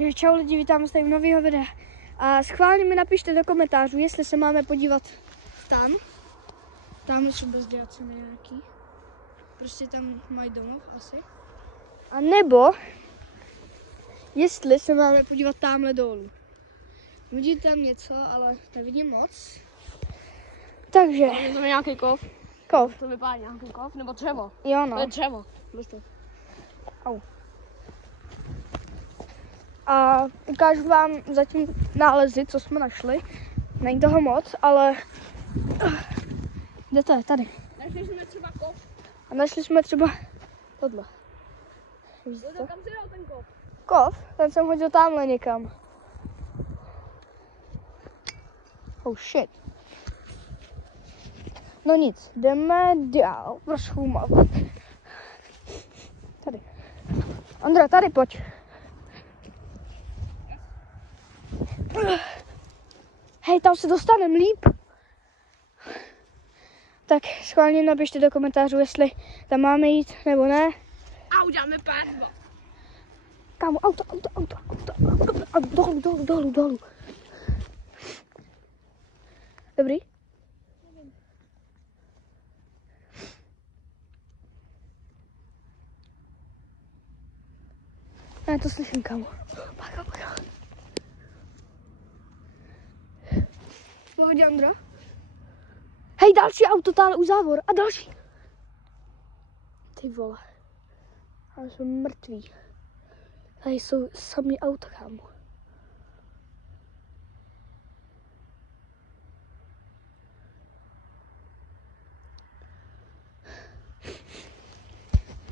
Takže čau lidi, vítám vás tady u nového videa. A schválně mi napište do komentářů, jestli se máme podívat tam. Tam jsou bezdělaci nějaký. Prostě tam mají domov asi. A nebo jestli se máme podívat tamhle dolů. Vidíte tam něco, ale nevidím moc. Takže. Je to nějaký kov? Kov. To vypadá nějaký kov? Nebo dřevo? Jo no. To je dřevo. Au. A ukážu vám zatím nálezy, co jsme našli. Není toho moc, ale... Kde to je? Tady. Našli jsme třeba kov. A našli jsme třeba tohle. Víte to? Kam si dal ten kov? Kov? Ten jsem hodil tamhle někam. Oh shit. No nic, jdeme dál prozkoumávat. Tady. Ondra, tady pojď. Hej, tam se dostaneme líp. Tak schválně napište do komentářů, jestli tam máme jít nebo ne. A uděláme pádlo. Kámo, auto. Dolů. Dobrý? Ne, to slyším, kámo. Bacha. Pohodě, Andra. Hej, další auto, tále u závor. A další. Ty vole. Ale jsou mrtví. Tady jsou samý auta, kámo.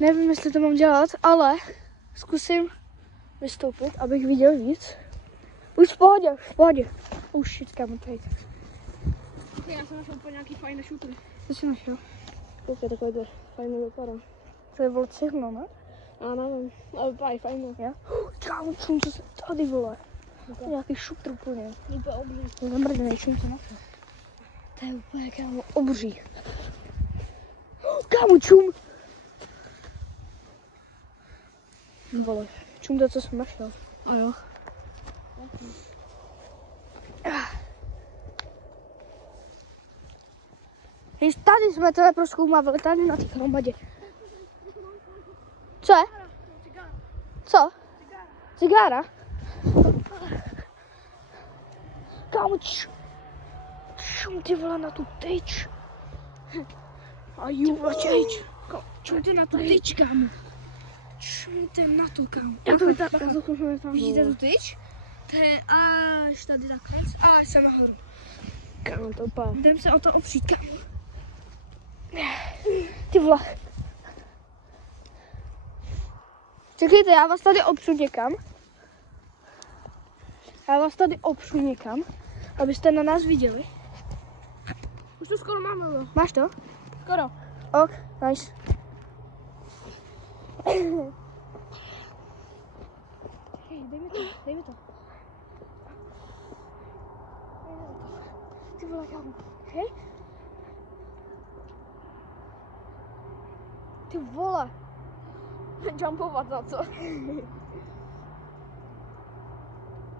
Nevím, jestli to mám dělat, ale zkusím vystoupit, abych viděl víc. Už v pohodě. Už shit, kámo, tady. Já jsem našel úplně nějaký fajný šutry. Co jsi našel? Koukej, takové fajný vypadá. To je vole cihlo, ne? Já nevím, ale vypadá fajný. Jo? Kámo, čum, co se tady vole? Nějaký šutr úplně. Úplně obří. To je zamrdený, čum, co na to? To je úplně, kámo, obří. Kámo, čum! Vole, čum to, co jsem našel. A jo. Hej, tady jsme to prozkoumávali, tady na té hromadě. Co je? Co? Cigára? Kámo, čum ty vole na tu tyč. A ju, čejč. Čum ty na tu tyč, kámo. Čum ty na tu, kámo. Vidíte tu tyč? To je až tady takhle. Až se nahoru. Kámo, to úplně. Jdem se o to opřít, kámo. Ty vole. Čekejte, já vás tady opřu někam. Abyste na nás viděli. Už to skoro máme, jo. Máš to? Skoro. Ok, nice. Hej, dej mi to. Ty vole, kámo. Hej. Ty vole. Jumpovat za co?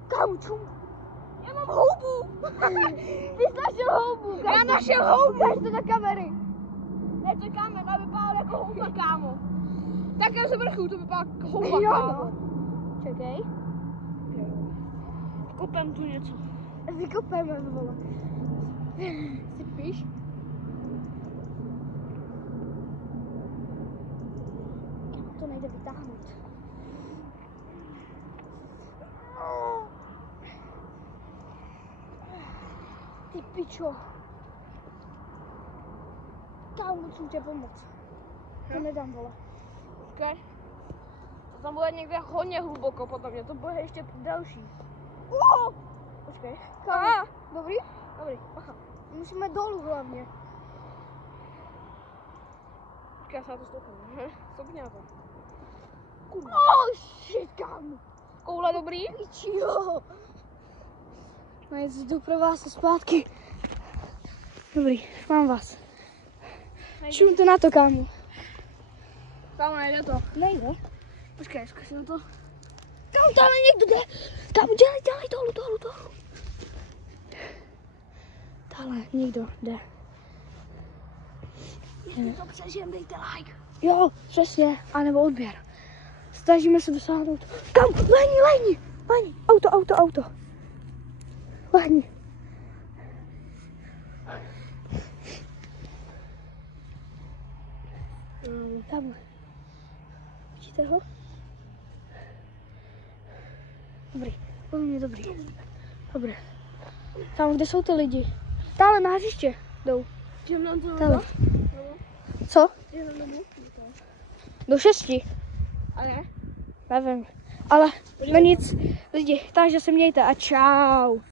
Kámo, čum. Já mám houbu. Ty jsi našel houbu. Já našel houbu. Ukáž to na kamery. Ne, to je kámen, ale vypadá jako houba, kámo. Také z vrchu to vypadá jako houba, Jo, kámo. no. Čekej. Kopem tu něco. Vykopeme, vole. Jsi píš? To nejde vytáhnout. Ty pičo. Kámo, musím tě pomoct. To nedám, vole. Okay. To tam bude někde hodně hluboko potom mě, to bude ještě další. Počkej. Kámo, dobrý? Dobrý, bacha. Musíme dolů hlavně. Já se na to stoupnu. Stopně na to. Oh shit, kámo. Koule dobrý? Jo. No jdu pro vás a zpátky. Dobrý, mám vás. Čumte na to, kámo. Kámo, nejde to. Nejde. Počkej, zkusím to. Kámo, tam někdo jde. Kámo, dělej dolů. Dále někdo jde. Jestli to přežijem, dejte like. Jo, přesně, anebo odběr. Snažíme se dosáhnout. Kam? Lehni. Auto. Lehni. Tam. Vidíte ho? Dobrý, podle mě dobrý. Dobré. Tam, kde jsou ty lidi? Dále na hřiště jdou. Jdem na to Dále. Co? Jdem domů. Do 6. A ne? Nevím. Ale no nic, lidi, takže se mějte a čau.